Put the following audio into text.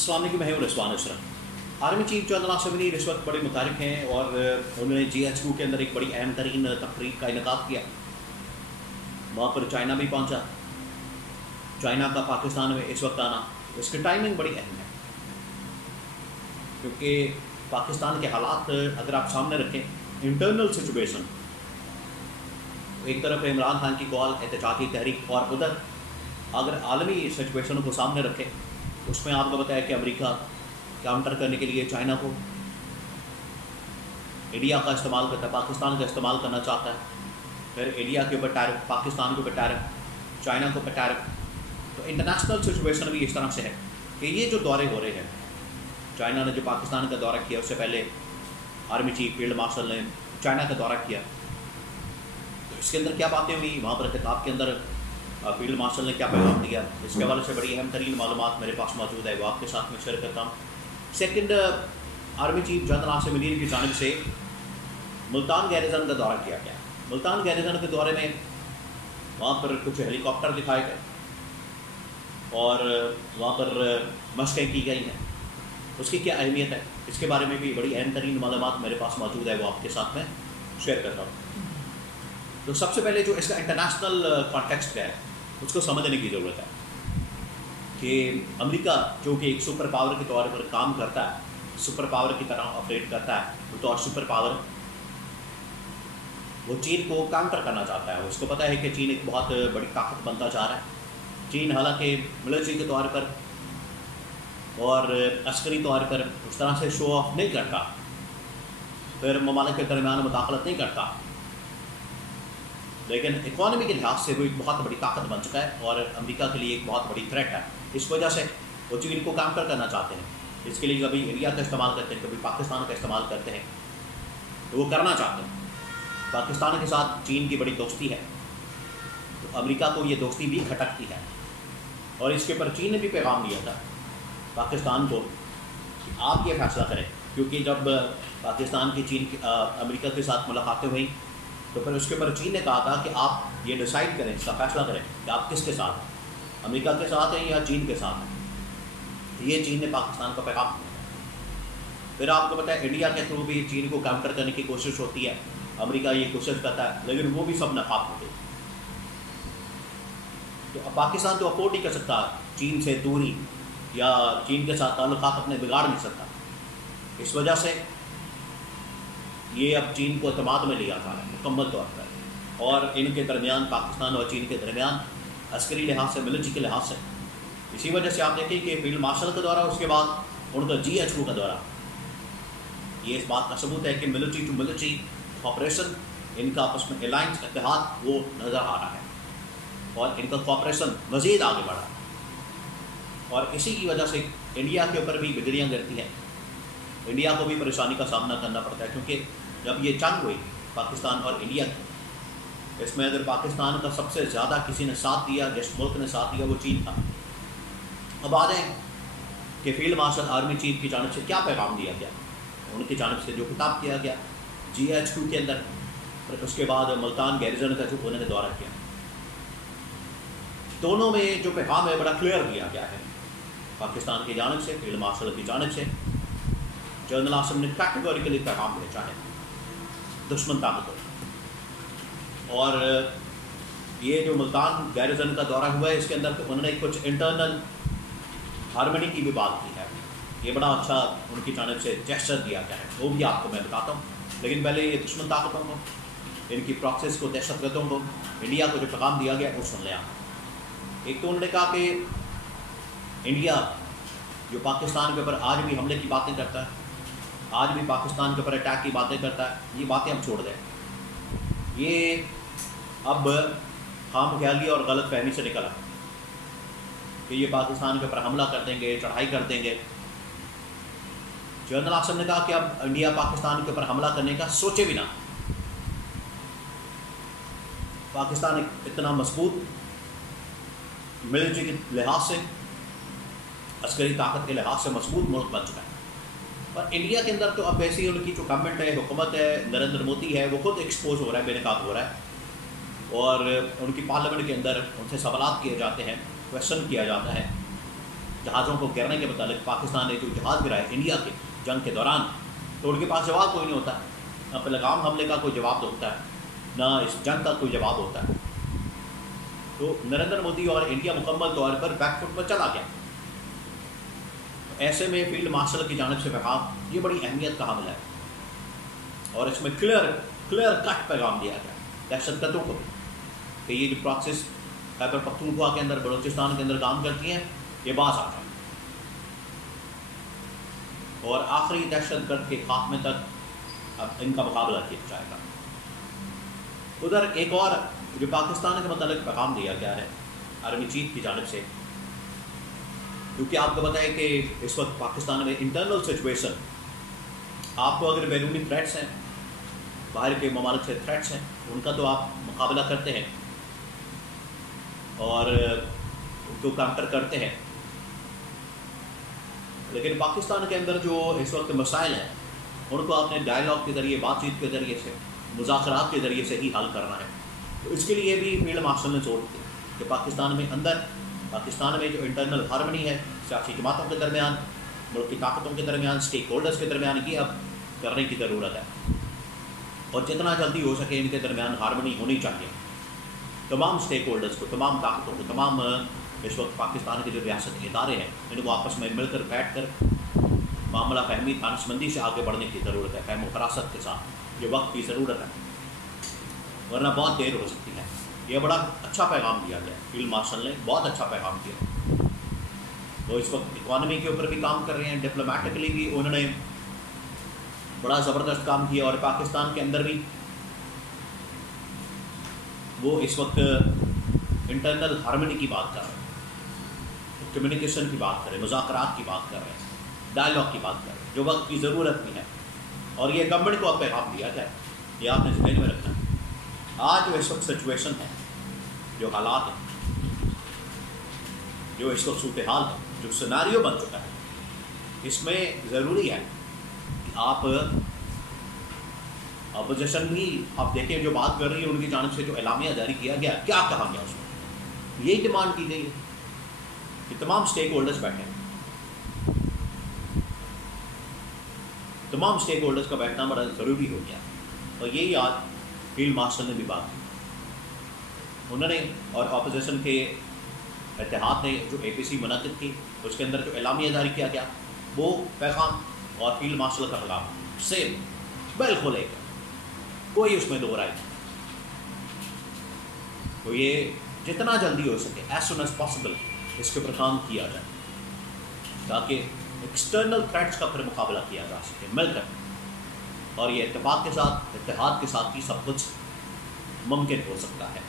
अस्सलाम वालेकुम, मैं हूं Rizwan Ashraf. Army chief general assembly इस वक्त बड़े मुतारिक हैं और उन्होंने GHQ के अंदर एक बड़ी अहम तरीन तकरीब का इनेकाद किया। वहाँ पर चाइना भी पहुँचा। चाइना का पाकिस्तान में इस वक्त आना, इसकी टाइमिंग बड़ी अहम है क्योंकि पाकिस्तान के हालात अगर आप सामने रखें, इंटरनल सिचुएशन, एक तरफ इमरान खान की कॉल एहतजाजी तहरीक और उधर अगर आलमी सिचुएशन को सामने रखें, उसमें आपको बताया कि अमेरिका काउंटर करने के लिए चाइना को, इंडिया का इस्तेमाल करता है, पाकिस्तान का इस्तेमाल करना चाहता है, फिर इंडिया के ऊपर टैरिफ, पाकिस्तान के ऊपर टैरिफ, चाइना के ऊपर टैरिफ। तो इंटरनेशनल सिचुएशन भी इस तरह से है कि ये जो दौरे हो रहे हैं, चाइना ने जो पाकिस्तान का दौरा किया, उससे पहले आर्मी चीफ फील्ड मार्शल ने चाइना का दौरा किया, तो इसके अंदर क्या बातें हुई, वहाँ पर खिताब के अंदर फील्ड मार्शल ने क्या पैगाम दिया, इसके हवाले से बड़ी अहम तरीन मालूमात मेरे पास मौजूद है, वो आपके साथ में शेयर करता हूँ। Second, army chief general assembly की जानिब से मुल्तान गैरिजन का दौरा किया गया। मुल्तान गैरिजन के दौरे में वहाँ पर कुछ हेलीकॉप्टर दिखाए गए और वहाँ पर मशक़ें की गई हैं। उसकी क्या अहमियत है, इसके बारे में भी बड़ी अहम तरीन मालूमात मेरे पास मौजूद है, वो आपके साथ में शेयर करता हूँ। तो सबसे पहले जो इसका इंटरनेशनल कॉन्टेक्स्ट है, उसको समझने की ज़रूरत है कि अमेरिका जो कि एक सुपर पावर के तौर पर काम करता है, सुपर पावर की तरह ऑपरेट करता है, तो और सुपर पावर वो चीन को काउंटर करना चाहता है। उसको पता है कि चीन एक बहुत बड़ी ताकत बनता जा रहा है। चीन हालांकि मिलिट्री के तौर पर और अस्करी तौर पर उस तरह से शो ऑफ नहीं करता, फिर ममालिक के दरमियान मुदाखलत नहीं करता, लेकिन इकॉनमी के लिहाज से वो एक बहुत बड़ी ताकत बन चुका है और अमेरिका के लिए एक बहुत बड़ी थ्रेट है। इस वजह से वो चीन को काउंटर करना चाहते हैं। इसके लिए कभी इंडिया का इस्तेमाल करते हैं, कभी पाकिस्तान का इस्तेमाल करते हैं, तो वो करना चाहते हैं। पाकिस्तान के साथ चीन की बड़ी दोस्ती है, तो अमेरिका को ये दोस्ती भी खटकती है और इसके ऊपर चीन ने भी पैगाम दिया था पाकिस्तान को कि आप ये फैसला करें, क्योंकि जब पाकिस्तान की अमेरिका के साथ मुलाकातें हुई तो फिर उसके ऊपर चीन ने कहा था कि आप ये डिसाइड करें, इसका फैसला करें कि आप किसके साथ हैं, अमेरिका के साथ हैं या चीन के साथ हैं। ये चीन ने पाकिस्तान का पैगाम दिया। फिर आपको पता है इंडिया के थ्रू भी चीन को काउंटर करने की कोशिश होती है, अमेरिका ये कोशिश करता है, लेकिन वो भी सब नाकाम होते हैं। तो अब पाकिस्तान तो अफोर्ड नहीं कर सकता चीन से दूरी या चीन के साथ ताल्लुकात अपने बिगाड़ नहीं सकता। इस वजह से ये अब चीन को एतमाद में लिया था मुकम्मल तौर पर, और इनके दरमियान, पाकिस्तान और चीन के दरमियान अस्करी लिहाज से, मिलिट्री के लिहाज से, इसी वजह से आप देखें कि फील्ड मार्शल का दौरा, उसके बाद उनका GHQ का दौरा, ये इस बात का सबूत है कि मिलिट्री टू मिलिट्री कॉपरेशन, इनका आपस में अलायंस, इत्तेहाद, वो नज़र आ रहा है और इनका कॉपरेशन मज़ीद आगे बढ़ा। और इसी की वजह से इंडिया के ऊपर भी बिजलियाँ गिरती हैं, इंडिया को भी परेशानी का सामना करना पड़ता है, क्योंकि जब ये जंग हुई पाकिस्तान और इंडिया की, इसमें अगर पाकिस्तान का सबसे ज़्यादा किसी ने साथ दिया, जिस मुल्क ने साथ दिया, वो चीन था। अब आ जाए कि फील्ड मार्शल आर्मी चीफ की जानिब से क्या पैगाम दिया गया, उनकी जानिब से जो खिताब किया गया GHQ के अंदर, और उसके बाद मुल्तान गैरिजन का जो उन्होंने दौरा किया, दोनों में जो पैगाम है बड़ा क्लियर दिया गया है। पाकिस्तान की जानिब से, फील्ड मार्शल की जानिब से जनरल आसम ने कैटेगोरिकली पैगाम भेजा है दुश्मन ताकतों। और ये जो मुल्तान गैरिजन का दौरा हुआ है, इसके अंदर तो उन्होंने कुछ इंटरनल हार्मनी की भी बात की है। ये बड़ा अच्छा उनकी जानिब से जेस्चर दिया गया है, वो भी आपको मैं बताता हूँ। लेकिन पहले ये दुश्मन ताकतों को, इनकी प्रॉक्सिस को, दहशतगर्दों को, इंडिया को जो पैगाम दिया गया वो सुन लिया। एक तो उन्होंने कहा कि इंडिया जो पाकिस्तान के ऊपर आज भी हमले की बातें करता है, आज भी पाकिस्तान के ऊपर अटैक की बातें करता है, ये बातें हम छोड़ दें। ये अब खाम ख्याली और गलत फहमी से निकला कि ये पाकिस्तान के ऊपर हमला कर देंगे, चढ़ाई कर देंगे। जनरल आसम ने कहा कि अब इंडिया पाकिस्तान के ऊपर हमला करने का सोचे भी ना। पाकिस्तान इतना मजबूत मिलिट्री के लिहाज से, अस्करी ताकत के लिहाज से मजबूत मुल्क बन चुका है, और इंडिया के अंदर तो अब वैसे ही उनकी जो गवर्नमेंट है, हुकूमत है, नरेंद्र मोदी है, वो खुद एक्सपोज हो रहा है, बेनकाब हो रहा है, और उनकी पार्लियामेंट के अंदर उनसे सवालात किए जाते हैं, क्वेश्चन किया जाता है جہازوں کو گرنے کے متعلق پاکستان نے جو جہاز گرائے انڈیا کے جنگ کے دوران، تو ان کے پاس جواب کوئی نہیں ہوتا، نہ پہلگام حملے کا کوئی جواب ہوتا ہے، نہ اس جنگ کا کوئی جواب ہوتا ہے. تو نریندر مودی اور انڈیا مکمل طور پر بیک فٹ پر چلا گیا. ایسے میں فیلڈ مارشل کی جانب سے پیغام یہ بڑی اہمیت کا حامل ہے، اور اس میں کلیئر کٹ پیغام دیا گیا دہشت گردوں کو کہ یہ جو پراکسس خیبر پختونخوا کے اندر، بلوچستان کے اندر کام کرتی ہیں، یہ باز آ جائیں، اور آخری دہشت گرد کے خاتمے تک اب ان کا مقابلہ کیا جائے گا. ادھر ایک اور جو پاکستان کے متعلق پیغام دیا گیا ہے آرمی چیف کی جانب سے، کیونکہ آپ کو بتائیں کہ اس وقت پاکستان میں انٹرنل سچویشن، آپ کو اگر بیرونی تھریٹس ہیں، باہر کے ممالک سے تھریٹس ہیں، ان کا تو آپ مقابلہ کرتے ہیں اور ان کو کاؤنٹر کرتے ہیں، لیکن پاکستان کے اندر جو اس وقت مسائل ہیں ان کو آپ نے ڈائلاگ کے ذریعے، بات چیت کے ذریعے سے، مذاکرات کے ذریعے سے ہی حل کرنا ہے. تو اس کے لیے بھی فیلڈ مارشل نے زور دیا کہ پاکستان میں جو انٹرنل ہارمنی ہے سیاسی جماعتوں کے درمیان، ملک کی طاقتوں کے درمیان، اسٹیک ہولڈرز کے درمیان، یہ اب کرنے کی ضرورت ہے، اور جتنا جلدی ہو سکے ان کے درمیان ہارمنی ہونی چاہیے. تمام اسٹیک ہولڈرز کو، تمام طاقتوں کو، تمام اس وقت پاکستان کے جو ریاست ادارے ہیں، ان کو آپس میں مل کر بیٹھ کر معاملہ فہمی، دانشمندی سے آگے بڑھنے کی ضرورت ہے، فہم و فراست کے ساتھ. یہ وقت کی ضرورت ہے، ورنہ بہت دیر ہو سکتی ہے. یہ بڑا اچھا پیغام دیا گیا، فیلڈ مارشل نے بہت اچھا پیغام دیا. وہ اس وقت اکانومی کے اوپر بھی کام کر رہے ہیں، ڈپلومیٹکلی بھی انہوں نے بڑا زبردست کام کیا، اور پاکستان کے اندر بھی وہ اس وقت انٹرنل ہارمنی کی بات کر رہے ہیں، کمیونیکیشن کی بات کر رہے ہیں، مذاکرات کی بات کر رہے ہیں، ڈائلاگ کی بات کر رہے ہیں، جو وقت کی ضرورت بھی ہے. اور یہ گورنمنٹ کو اب پیغام دیا جائے، یہ آپ نے ذہن میں رکھنا ہے. آج جو اس وقت سچویشن ہے، جو حالات ہیں، جو اس وقت صورتحال ہے، جو سیناریو بن چکا ہے، اس میں ضروری ہے کہ آپ اپوزیشن بھی آپ دیکھیں جو بات کر رہی ہے، ان کی جانب سے جو اعلامیہ جاری کیا گیا، کیا کہا گیا اس میں؟ یہی ڈیمانڈ کی گئی ہے کہ تمام اسٹیک ہولڈرز بیٹھیں، تمام اسٹیک ہولڈرز کا بیٹھنا بڑا ضروری ہو گیا. اور یہی آج فیلڈ مارشل نے بھی بات کی. انہوں نے اور اپوزیشن کے اتحاد نے جو APC منعقد کی، اس کے اندر جو اعلامیہ جاری کیا گیا، وہ پیغام اور فیلڈ مارشل کا پیغام سیم بالکل ایک، کوئی اس میں دو رائے نہیں. تو یہ جتنا جلدی ہو سکے ایز سون ایز پاسبل اس کے اوپر کام کیا جائے، تاکہ ایکسٹرنل تھریٹس کا پھر مقابلہ کیا جا سکے مل کر. اور یہ اتفاق کے ساتھ، اتحاد کے ساتھ ہی سب کچھ ممکن ہو سکتا ہے.